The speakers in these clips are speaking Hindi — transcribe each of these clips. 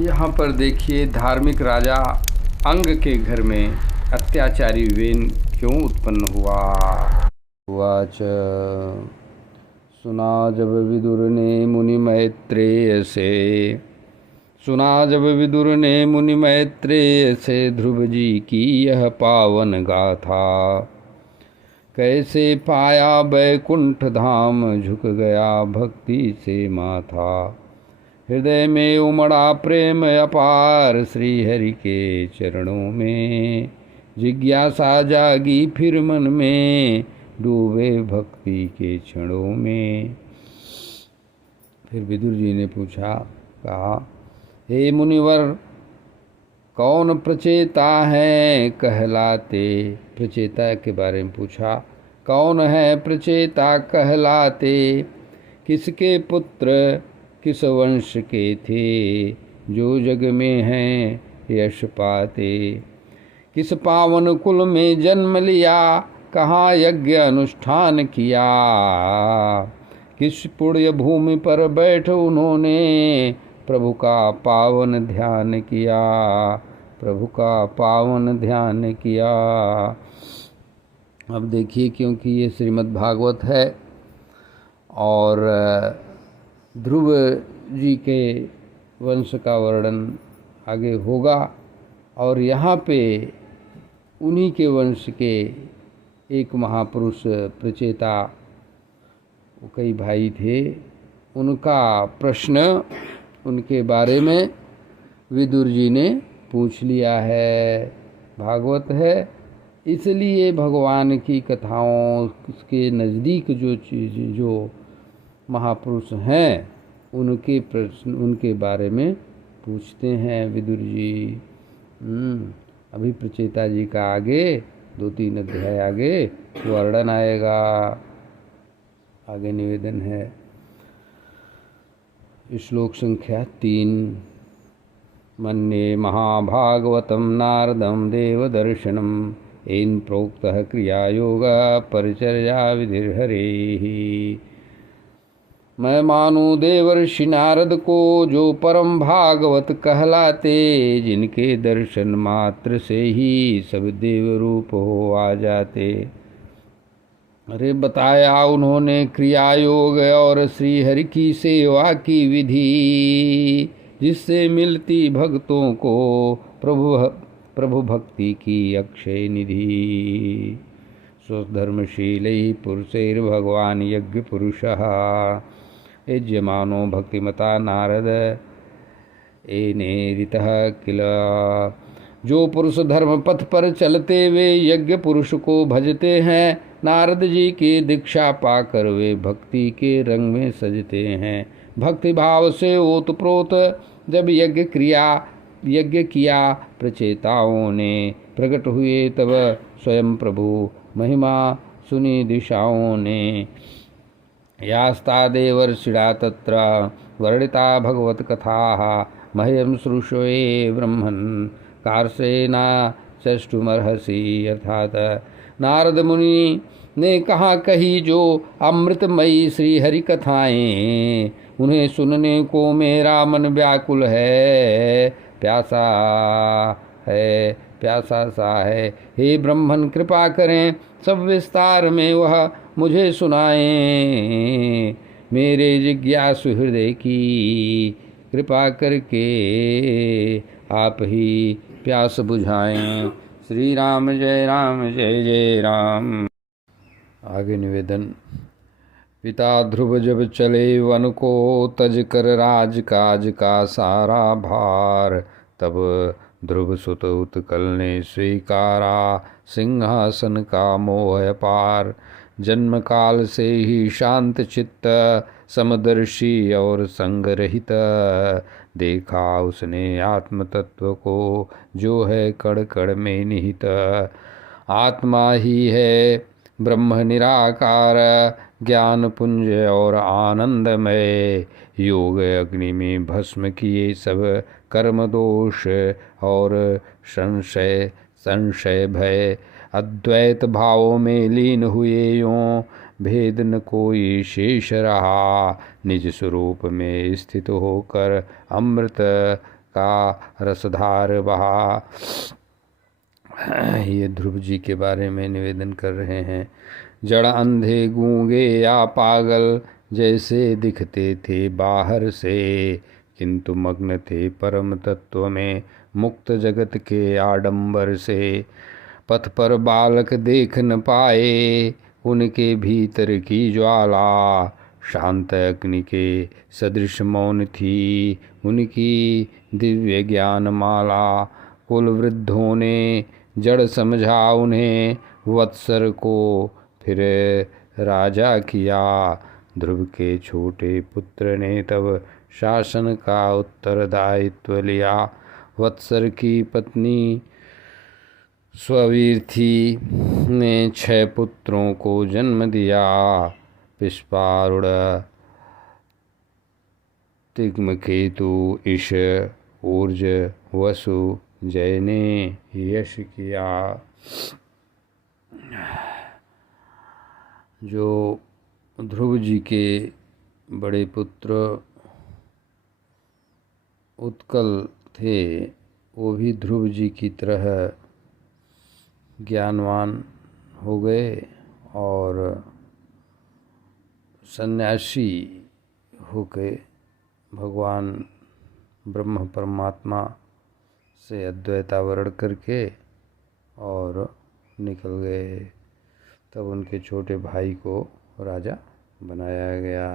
यहाँ पर देखिए, धार्मिक राजा अंग के घर में अत्याचारी वेन क्यों उत्पन्न हुआ। उवाच सुना जब विदुर ने मुनि मैत्रेय से, सुना जब विदुर ने मुनि मैत्रेय से ध्रुव जी की यह पावन गाथा। कैसे पाया बैकुंठ धाम, झुक गया भक्ति से माथा। हृदय में उमड़ा प्रेम अपार, श्री हरि के चरणों में। जिज्ञासा जागी फिर मन में, डूबे भक्ति के क्षणों में। फिर विदुर जी ने पूछा, कहा, हे मुनिवर, कौन प्रचेता है कहलाते। प्रचेता के बारे में पूछा, कौन है प्रचेता कहलाते। किसके पुत्र किस वंश के थे, जो जग में हैं यश पाते। किस पावन कुल में जन्म लिया, कहाँ यज्ञ अनुष्ठान किया। किस पुण्य भूमि पर बैठ उन्होंने, प्रभु का पावन ध्यान किया। प्रभु का पावन ध्यान किया। अब देखिए, क्योंकि ये श्रीमद् भागवत है और ध्रुव जी के वंश का वर्णन आगे होगा, और यहाँ पे उन्हीं के वंश के एक महापुरुष प्रचेता, कई भाई थे, उनका प्रश्न उनके बारे में विदुर जी ने पूछ लिया है। भागवत है, इसलिए भगवान की कथाओं के नज़दीक जो चीज़, जो महापुरुष हैं, उनके प्रश्न, उनके बारे में पूछते हैं विदुर जी। अभी प्रचेता जी का आगे 2-3 अध्याय आगे वर्णन आएगा। आगे निवेदन है। श्लोक संख्या 3। मन्ये महाभागवतं नारदं देवदर्शनम्, येन प्रोक्तः क्रियायोग परिचर्या विधिर्हरेः। मैं मानूं देवर्षि नारद को, जो परम भागवत कहलाते। जिनके दर्शन मात्र से ही सब देव रूप हो आ जाते। अरे बताया उन्होंने क्रिया योग और श्री हरि की सेवा की विधि, जिससे मिलती भक्तों को प्रभु भक्ति की अक्षय निधि। स्वधर्मशील पुरुषैर्भगवान् यज्ञ पुरुषः, यज्यमानो भक्तिमता नारद एनेरितः किल। जो पुरुष धर्म पथ पर चलते वे यज्ञ पुरुष को भजते हैं, नारद जी की दीक्षा पाकर वे भक्ति के रंग में सजते हैं। भक्ति भाव से ओतप्रोत जब यज्ञ किया प्रचेताओं ने, प्रकट हुए तब स्वयं प्रभु, महिमा सुनी दिशाओं ने। यास्ता देवर्षिणा तत्र वर्णिता भगवत कथाः, मह्यं श्रुष्वे ब्रह्मन् कार्सेना चष्टुमर्हसि। अर्थात नारद मुनि ने कहा कही जो अमृतमयी श्री हरि कथाएं, उन्हें सुनने को मेरा मन व्याकुल है, प्यासा सा है। हे ब्रह्मन, कृपा करें, सब विस्तार में वह मुझे सुनाएं। मेरे जिज्ञासु हृदय की कृपा करके आप ही प्यास बुझाएं। श्री राम जय राम जय जय राम। आगे निवेदन। पिता ध्रुव जब चले वन को, तज कर राज काज का सारा भार। तब ध्रुव सुत उत्कल ने स्वीकारा, सिंहासन का मोह पार। जन्म काल से ही शांत चित्त, समदर्शी और संग रहित। देखा उसने आत्म तत्व को, जो है कण कण में निहित। आत्मा ही है ब्रह्म निराकार, ज्ञान पुंज और आनंदमय। योग अग्नि में भस्म किए सब कर्म दोष और संशय भय। अद्वैत भावों में लीन हुए यों, भेद न कोई शेष रहा। निज स्वरूप में स्थित होकर अमृत का रसधार बहा। ये ध्रुव जी के बारे में निवेदन कर रहे हैं। जड़ अंधे गूंगे या पागल जैसे दिखते थे बाहर से, किंतु मग्न थे परम तत्व में मुक्त जगत के आडंबर से। पथ पर बालक देख न पाए उनके भीतर की ज्वाला, शांत अग्नि के सदृश मौन थी उनकी दिव्य ज्ञान माला। कुल वृद्धों ने जड़ समझा उन्हें, वत्सर को फिर राजा किया। ध्रुव के छोटे पुत्र ने तब शासन का उत्तरदायित्व लिया। वत्सर की पत्नी स्ववीर्थी ने 6 पुत्रों को जन्म दिया। पिस्पारुण, तिग्मकेतु, इश, ऊर्ज, वसु, जय ने यश किया। जो ध्रुव जी के बड़े पुत्र उत्कल थे वो भी ध्रुव जी की तरह ज्ञानवान हो गए और सन्यासी हो गए। भगवान ब्रह्म परमात्मा से अद्वैतावरण करके और निकल गए। तब उनके छोटे भाई को राजा बनाया गया।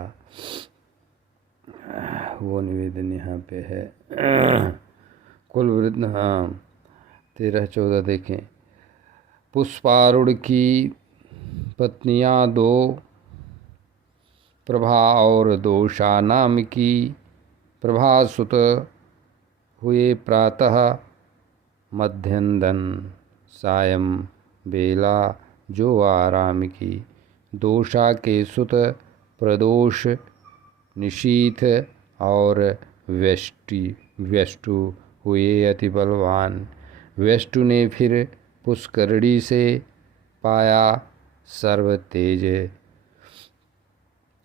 वो निवेदन यहाँ पे है। कुल वृद्ध, हाँ 13-14 देखें। पुष्पारुण की पत्नियाँ 2, प्रभा और दोषा नाम की। प्रभा सुत हुए प्रातः मध्यंदन, सायं बेला जो आराम की। दोषा के सुत प्रदोष निशीथ और व्यष्टु हुए अति बलवान। व्यष्टु ने फिर पुष्करणी से पाया सर्व तेज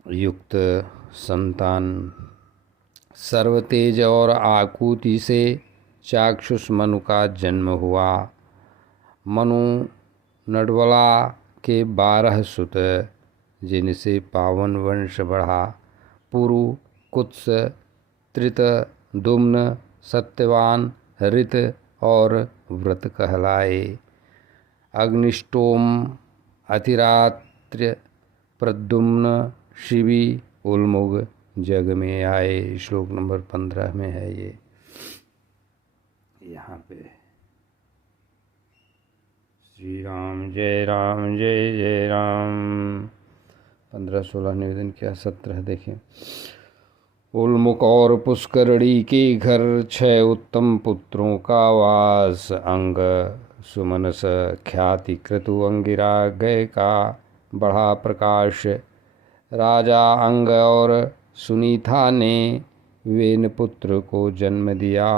युक्त संतान। सर्व तेज और आकुति से चाक्षुष मनु का जन्म हुआ। मनु नडवला के 12 सुत, जिनसे पावन वंश बढ़ा। पुरु, कुत्स, त्रित, दुम्न, सत्यवान, ऋत और व्रत कहलाए। अग्निष्टोम, अतिरात्र, प्रद्युम्न, शिवी, उल्मुग जग में आए। श्लोक नंबर 15 में है ये। यहाँ पे श्री राम जय जय राम। 15-16 निवेदन किया। 17 देखें। उल्मुख और पुष्करणी के घर 6 उत्तम पुत्रों का वास। अंग, सुमनस, ख्याति क्रतु, अंगिरा, गय का बढ़ा प्रकाश। राजा अंग और सुनीता ने वेन पुत्र को जन्म दिया।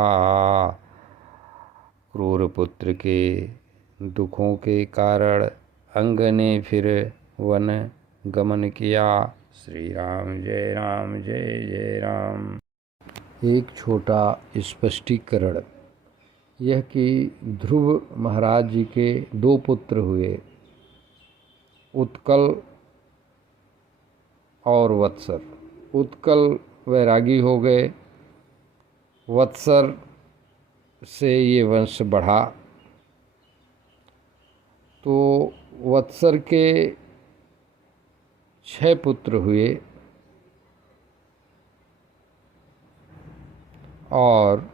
क्रूर पुत्र के दुखों के कारण अंग ने फिर वन गमन किया। श्री राम जय जय राम। एक छोटा स्पष्टीकरण यह कि ध्रुव महाराज जी के 2 पुत्र हुए, उत्कल और वत्सर। उत्कल वैरागी हो गए, वत्सर से ये वंश बढ़ा। तो वत्सर के 6 पुत्र हुए और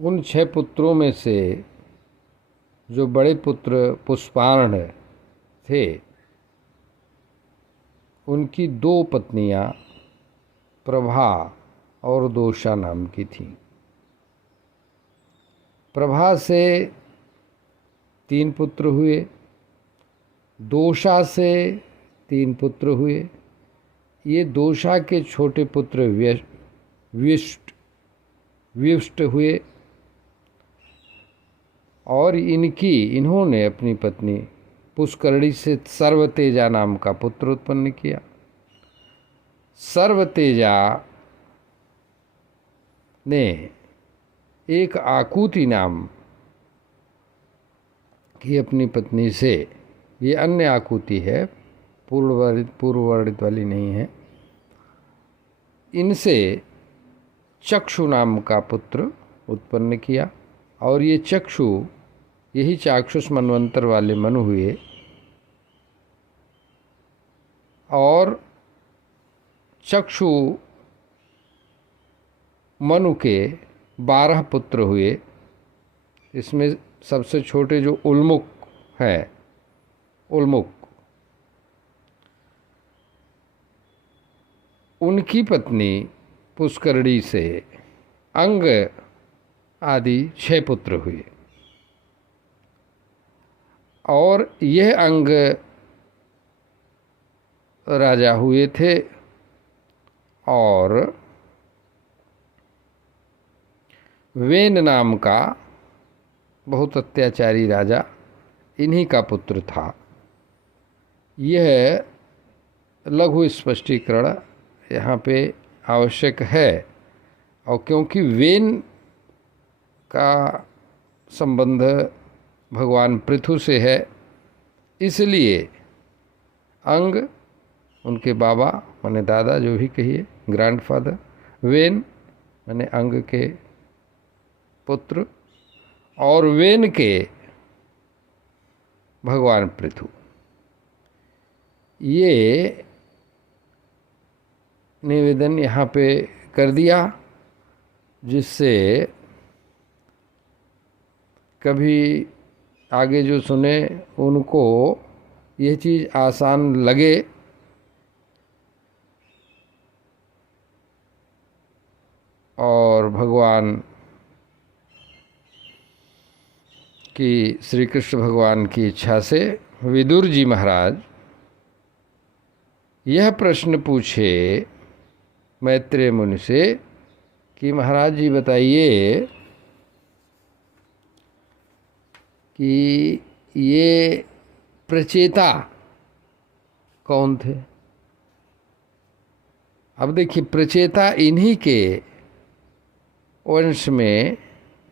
उन 6 पुत्रों में से जो बड़े पुत्र पुष्पार्ण थे उनकी 2 पत्नियां प्रभा और दोषा नाम की थीं। प्रभा से 3 पुत्र हुए, दोषा से 3 पुत्र हुए। ये दोषा के छोटे पुत्र विष्ट हुए और इन्होंने अपनी पत्नी पुष्करणी से सर्वतेजा नाम का पुत्र उत्पन्न किया। सर्वतेजा ने एक आकुति नाम की अपनी पत्नी से, ये अन्य आकुति है, पूर्ववर्णित वाली नहीं है, इनसे चक्षु नाम का पुत्र उत्पन्न किया। और ये चक्षु यही चाक्षुष मनवंतर वाले मनु हुए। और चक्षु मनु के 12 पुत्र हुए। इसमें सबसे छोटे जो उल्मुख है, उल्मुख, उनकी पत्नी पुष्करणी से अंग आदि 6 पुत्र हुए। और यह अंग राजा हुए थे। और वेन नाम का बहुत अत्याचारी राजा इन्हीं का पुत्र था। यह लघु स्पष्टीकरण यहाँ पे आवश्यक है। और क्योंकि वेन का संबंध भगवान पृथु से है, इसलिए अंग उनके बाबा माने दादा, जो भी कहिए, ग्रैंडफादर, वेन माने अंग के पुत्र, और वेन के भगवान पृथु। ये निवेदन यहाँ पे कर दिया, जिससे कभी आगे जो सुने उनको यह चीज़ आसान लगे और भगवान की, श्री कृष्ण भगवान की इच्छा से विदुर जी महाराज यह प्रश्न पूछे मैत्रेय मुनि से कि महाराज जी बताइए कि ये प्रचेता कौन थे। अब देखिए, प्रचेता इन्हीं के वंश में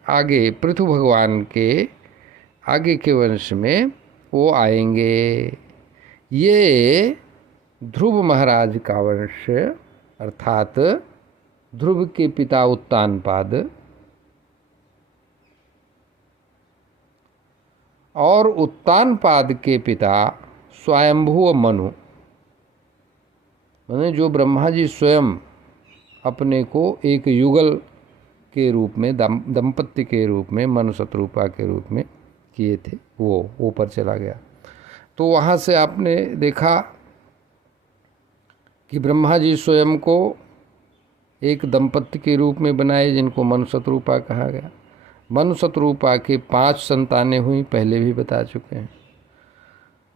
आगे, पृथु भगवान के आगे के वंश में वो आएंगे। ये ध्रुव महाराज का वंश, अर्थात ध्रुव के पिता उत्तानपाद और उत्तानपाद के पिता स्वयंभुव मनु, माने जो ब्रह्मा जी स्वयं अपने को एक युगल के रूप में, दंपत्ति के रूप में, मनु शत्रुपा के रूप में किए थे, वो ऊपर चला गया। तो वहाँ से आपने देखा कि ब्रह्मा जी स्वयं को एक दंपत्ति के रूप में बनाए, जिनको मनु शत्रुपा कहा गया। मनु शत्रुपा के 5 संतानें हुई, पहले भी बता चुके हैं।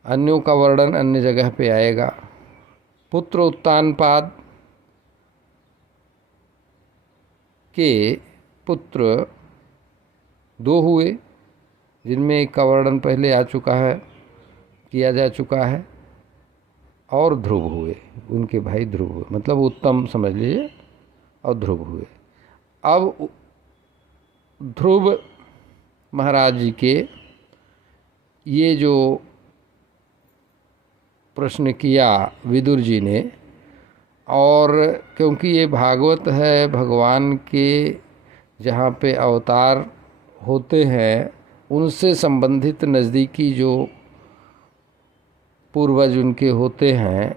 अन्यों का वर्णन अन्य जगह पे आएगा। पुत्र उत्तानपाद के पुत्र 2 हुए, जिनमें एक का वर्णन पहले आ चुका है, किया जा चुका है। और ध्रुव हुए, उनके भाई ध्रुव हुए, मतलब उत्तम समझ लीजिए, और ध्रुव हुए। अब ध्रुव महाराज जी के ये जो प्रश्न किया विदुर जी ने, और क्योंकि ये भागवत है, भगवान के जहाँ पे अवतार होते हैं उनसे संबंधित नज़दीकी जो पूर्वज उनके होते हैं,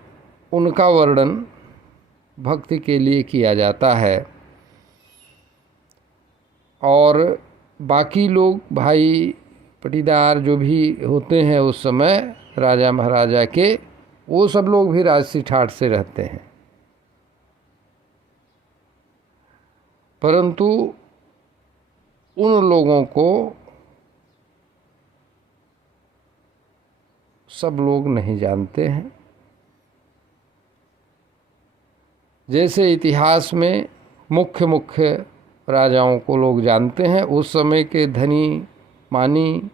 उनका वर्णन भक्ति के लिए किया जाता है। और बाकी लोग, भाई पटीदार जो भी होते हैं उस समय राजा महाराजा के, वो सब लोग भी राजसी ठाठ से रहते हैं। परंतु उन लोगों को सब लोग नहीं जानते हैं। जैसे इतिहास में मुख्य मुख्य राजाओं को लोग जानते हैं, उस समय के धनी मानी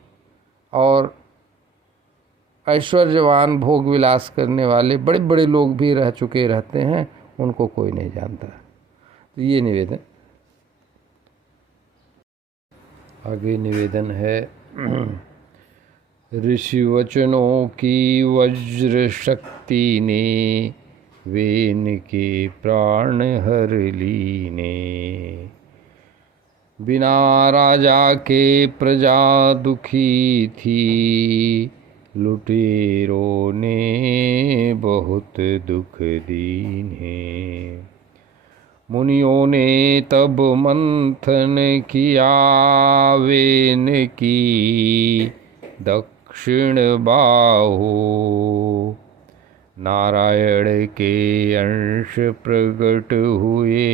और ऐश्वर्यवान भोग विलास करने वाले बड़े बड़े लोग भी रह चुके रहते हैं, उनको कोई नहीं जानता। तो ये निवेदन। आगे निवेदन है ऋषि वचनों की वज्र शक्ति ने वेन के प्राण हर लीने। बिना राजा के प्रजा दुखी थी, लुटेरों ने बहुत दुख दीने। मुनियों ने तब मंथन किया वेन की दक्षिण बाहु। नारायण के अंश प्रकट हुए,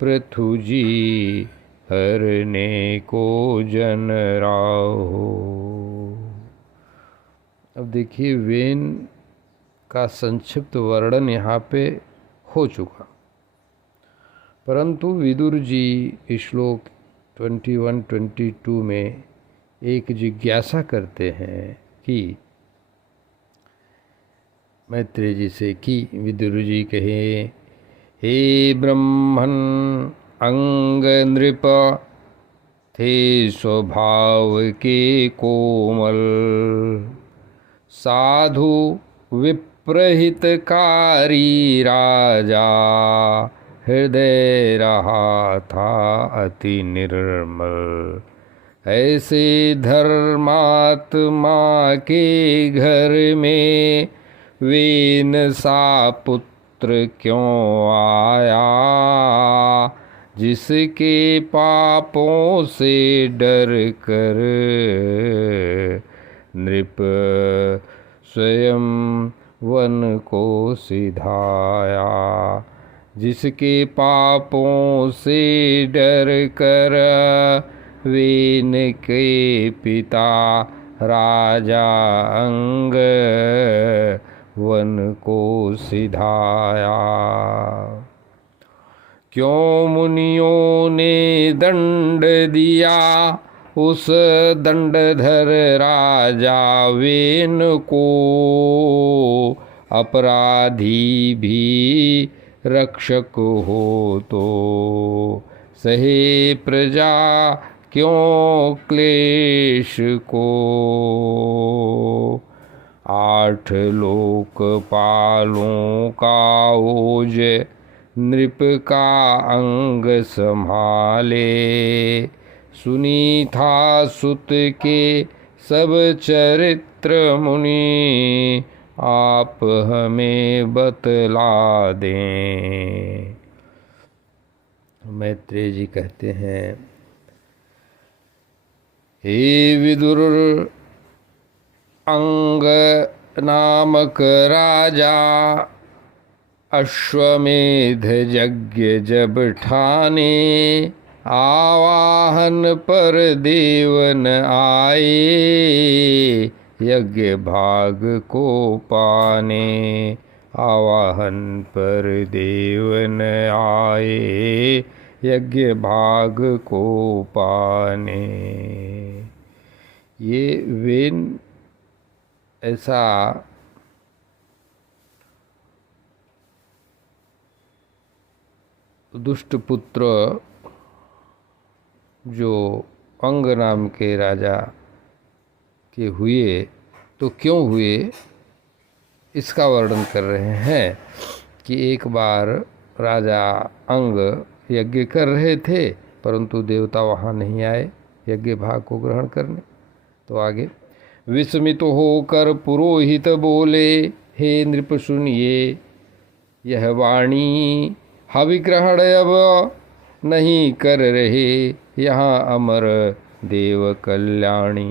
पृथु जी हरने को जन राहो। अब देखिए वेन का संक्षिप्त वर्णन यहाँ पे हो चुका, परंतु विदुर जी श्लोक 21-22 में एक जिज्ञासा करते हैं कि मैत्रेय जी से कि विदुर जी कहे, हे ब्रह्मन अंग नृप थे स्वभाव के कोमल। साधु विप्रहितकारी राजा, हृदय रहा था अति निर्मल। ऐसे धर्मात्मा के घर में वेन सा पुत्र क्यों आया। जिसके पापों से डर कर नृप स्वयं वन को सिधाया। जिसके पापों से डर कर वेन के पिता राजा अंग वन को सिधाया। क्यों मुनियों ने दंड दिया, उस दंडधर राजा वेन को। अपराधी भी रक्षक हो तो सहे प्रजा क्यों क्लेश को। 8 लोकपालों का ओज नृप का अंग संभाले। सुनी था सुत के सब चरित्र मुनि, आप हमें बतला दें। मैत्रेय जी कहते हैं, हे विदुर अंग नामक राजा, अश्वमेध यज्ञ जब ठाने। आवाहन पर देवन आए, यज्ञ भाग को पाने। आवाहन पर देवन आए, यज्ञ भाग को पाने। ये वेन ऐसा दुष्ट पुत्र जो अंग नाम के राजा के हुए, तो क्यों हुए इसका वर्णन कर रहे हैं कि एक बार राजा अंग यज्ञ कर रहे थे, परंतु देवता वहाँ नहीं आए यज्ञ भाग को ग्रहण करने। तो आगे, विस्मित होकर पुरोहित बोले, हे नृप सुनिए यह वाणी। हविग्रहण अब नहीं कर रहे, यहाँ अमर देव कल्याणी।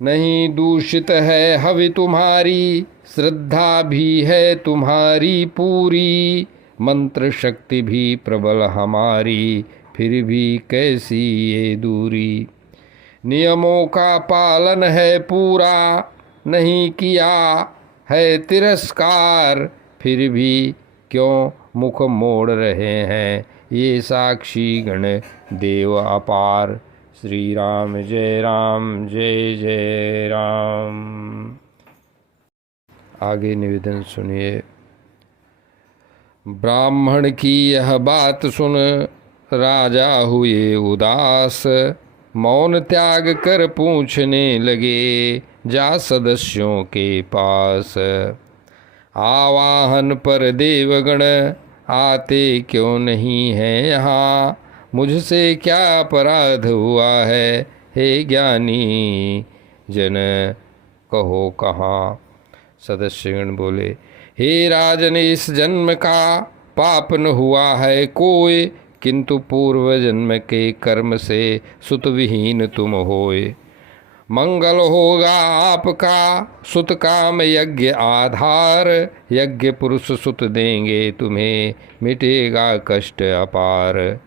नहीं दूषित है हवि तुम्हारी, श्रद्धा भी है तुम्हारी पूरी। मंत्र शक्ति भी प्रबल हमारी, फिर भी कैसी ये दूरी। नियमों का पालन है पूरा, नहीं किया है तिरस्कार। फिर भी क्यों मुख मोड़ रहे हैं ये साक्षी गण देव अपार। श्री राम जय राम जय जय राम। आगे निवेदन सुनिए। ब्राह्मण की यह बात सुन राजा हुए उदास, मौन त्याग कर पूछने लगे जा सदस्यों के पास। आवाहन पर देवगण आते क्यों नहीं है यहाँ, मुझसे क्या अपराध हुआ है हे ज्ञानी जन कहो कहाँ। सदस्यगण बोले, हे राजन इस जन्म का पाप न हुआ है कोई, किंतु पूर्व जन्म के कर्म से सुत विहीन तुम होए। मंगल होगा आपका सुत काम यज्ञ आधार, यज्ञ पुरुष सुत देंगे तुम्हें मिटेगा कष्ट अपार।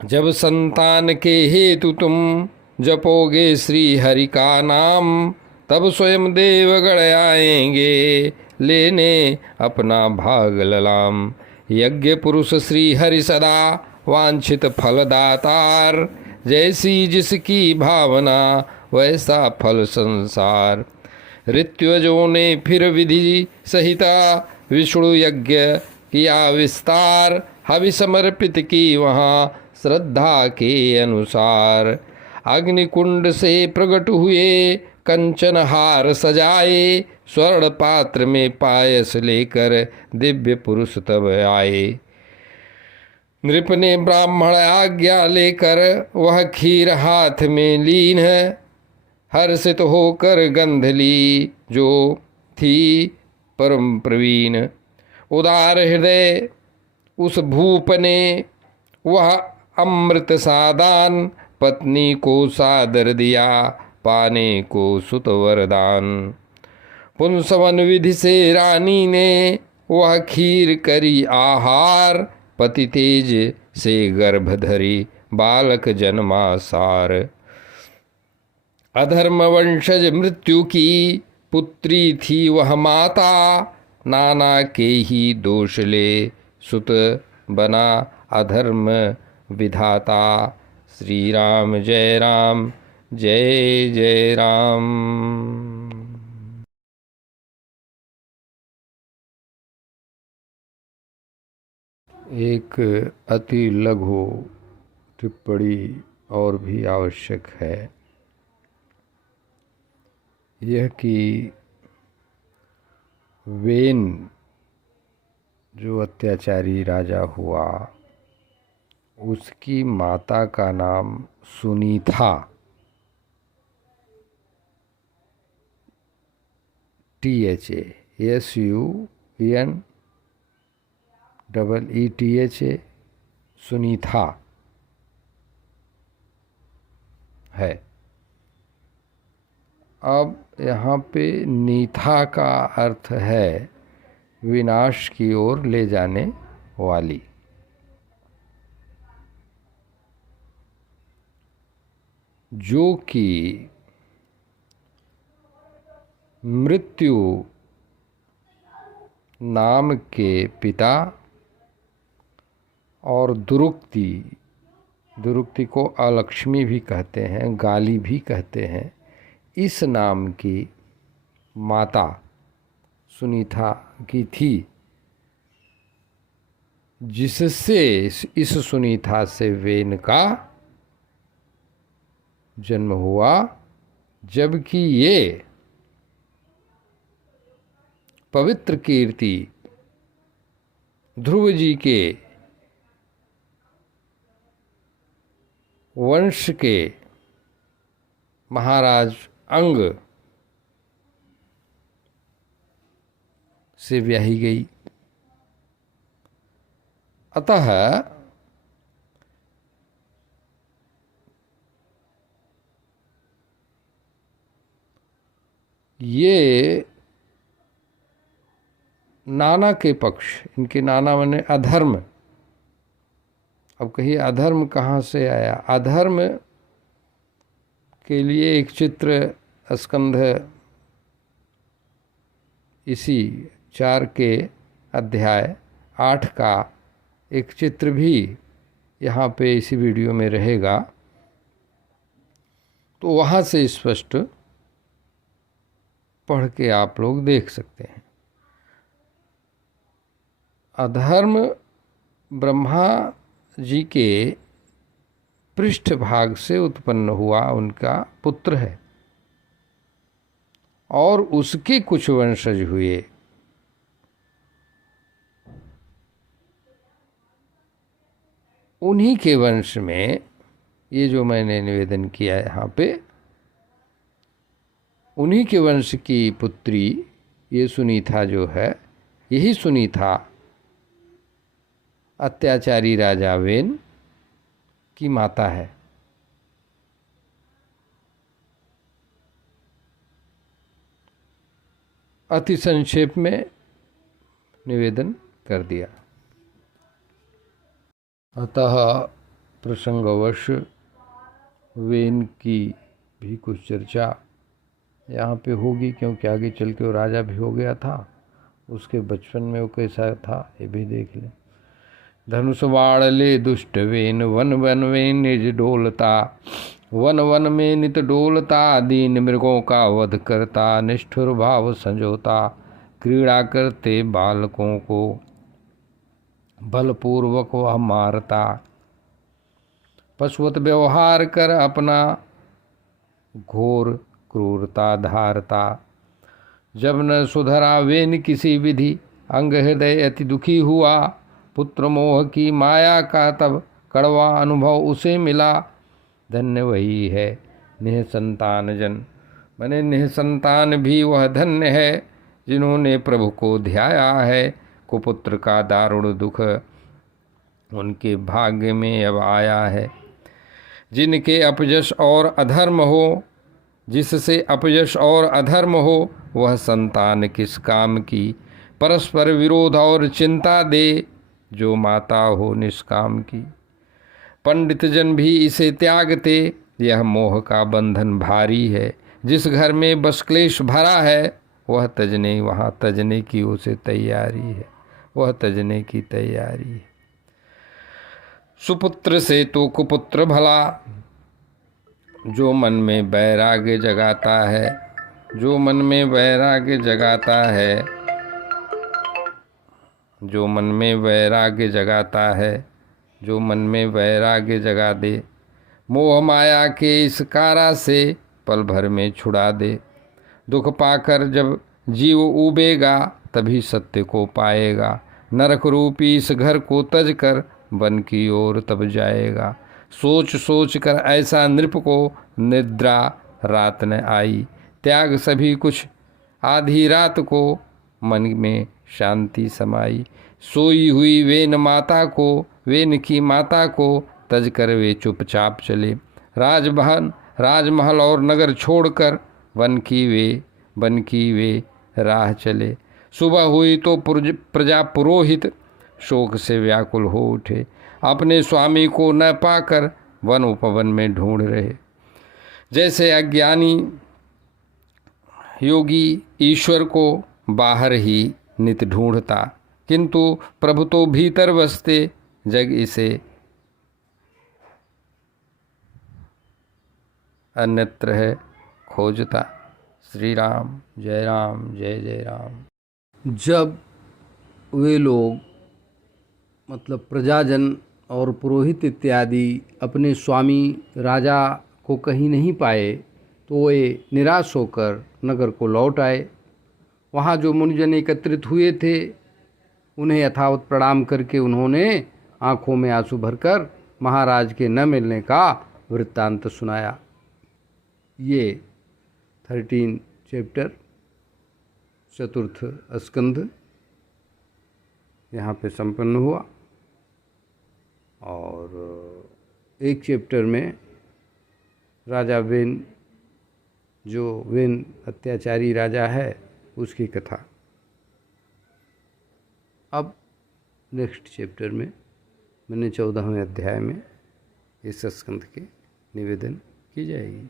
जब संतान के हेतु तुम जपोगे श्री हरि का नाम, तब स्वयं देवगण आएंगे लेने अपना भाग ललाम। यज्ञ पुरुष श्री हरि सदा वांछित फलदातार, जैसी जिसकी भावना वैसा फल संसार। ऋत्विजों ने फिर विधि सहिता विष्णु यज्ञ किया विस्तार, हवि समर्पित की वहाँ श्रद्धा के अनुसार। अग्निकुंड से प्रकट हुए कंचन हार सजाए, स्वर्ण पात्र में पायस लेकर दिव्य पुरुष तब आए। नृप ने ब्राह्मण आज्ञा लेकर वह खीर हाथ में लीन है, हर्षित होकर गंध ली जो थी परम प्रवीण। उदार हृदय उस भूप ने वह अमृत सादान, पत्नी को सादर दिया पाने को सुत वरदान। पुंसवन विधि से रानी ने वह खीर करी आहार, पति तेज से गर्भ धरी बालक जन्मा सार। अधर्म वंशज मृत्यु की पुत्री थी वह माता, नाना के ही दोष ले सुत बना अधर्म विधाता। श्री राम जय राम जय जय राम। एक अति लघु टिप्पणी और भी आवश्यक है, यह कि वेन जो अत्याचारी राजा हुआ उसकी माता का नाम सुनीता, SUNEETHA सुनीता है। अब यहाँ पे नीथा का अर्थ है विनाश की ओर ले जाने वाली। जो कि मृत्यु नाम के पिता और दुरुक्ति को अलक्ष्मी भी कहते हैं, गाली भी कहते हैं, इस नाम की माता सुनीता की थी, जिससे इस सुनीता से वेन का जन्म हुआ। जबकि ये पवित्र कीर्ति ध्रुव जी के वंश के महाराज अंग से ब्याही गई। अतः ये नाना के पक्ष, इनके नाना माने अधर्म। अब कहिए अधर्म कहाँ से आया? अधर्म के लिए एक चित्र स्कंध इसी 4 के अध्याय 8 का एक चित्र भी यहाँ पे इसी वीडियो में रहेगा, तो वहाँ से स्पष्ट पढ़ के आप लोग देख सकते हैं। अधर्म ब्रह्मा जी के पृष्ठभाग से उत्पन्न हुआ उनका पुत्र है और उसके कुछ वंशज हुए। उन्हीं के वंश में ये जो मैंने निवेदन किया यहाँ पे, उन्हीं के वंश की पुत्री ये सुनीता जो है, यही सुनीता अत्याचारी राजा वेन की माता है। अति संक्षेप में निवेदन कर दिया। अतः प्रसंगवश वेन की भी कुछ चर्चा यहाँ पे होगी, क्योंकि आगे चल के वो राजा भी हो गया था। उसके बचपन में वो कैसा था ये भी देख लें। धनुष बाण ले दुष्ट वेन, वन वन वेन निज डोलता, वन वन में नित डोलता, दीन मृगों का वध करता, निष्ठुर भाव संजोता, क्रीड़ा करते बालकों को बलपूर्वक वह मारता, पशुवत व्यवहार कर अपना घोर क्रूरता धारता, जब न सुधरा वेन किसी विधि, अंग हृदय अति दुखी हुआ, पुत्र मोह की माया का तब कड़वा अनुभव उसे मिला, धन्य वही है निःसंतान जन, मने निःसंतान भी वह धन्य है, जिन्होंने प्रभु को ध्याया है, कुपुत्र का दारुण दुख उनके भाग्य में अब आया है। जिनके अपयश और अधर्म हो, जिससे अपयश और अधर्म हो, वह संतान किस काम की, परस्पर विरोध और चिंता दे, जो माता हो निष्काम की। पंडित जन भी इसे त्यागते, यह मोह का बंधन भारी है, जिस घर में बस क्लेश भरा है, वह तजने वहाँ तजने की उसे तैयारी है, वह तजने की तैयारी है। सुपुत्र से तो कुपुत्र भला, जो मन में वैराग्य जगाता है, जो मन में वैराग्य जगाता है, जो मन में वैराग्य जगाता है, जो मन में वैराग्य जगा दे, मोह माया के इस कारा से पल भर में छुड़ा दे। दुख पाकर जब जीव उबेगा, तभी सत्य को पाएगा, नरक रूपी इस घर को तज कर वन की ओर तब जाएगा। सोच सोच कर ऐसा नृप को निद्रा रात न आई, त्याग सभी कुछ आधी रात को मन में शांति समाई। सोई हुई वेन माता को, वेन की माता को तज कर वे चुपचाप चले, राजमहल और नगर छोड़कर वन की वे राह चले। सुबह हुई तो प्रजा पुरोहित शोक से व्याकुल हो उठे, अपने स्वामी को न पाकर वन उपवन में ढूंढ रहे। जैसे अज्ञानी योगी ईश्वर को बाहर ही नित ढूंढता, किंतु प्रभु तो भीतर बसते, जग इसे अन्यत्र है खोजता। श्री राम जय जय राम। जब वे लोग मतलब प्रजाजन और पुरोहित इत्यादि अपने स्वामी राजा को कहीं नहीं पाए, तो वे निराश होकर नगर को लौट आए। वहाँ जो मुनिजन एकत्रित हुए थे, उन्हें यथावत प्रणाम करके उन्होंने आँखों में आंसू भरकर महाराज के न मिलने का वृत्तांत सुनाया। ये 13 चैप्टर, चतुर्थ स्कंध यहाँ पे संपन्न हुआ। और एक चैप्टर में राजा वेन, जो वेन अत्याचारी राजा है, उसकी कथा। अब नेक्स्ट चैप्टर में मैंने 14वें अध्याय में इस स्कंध के निवेदन की जाएगी।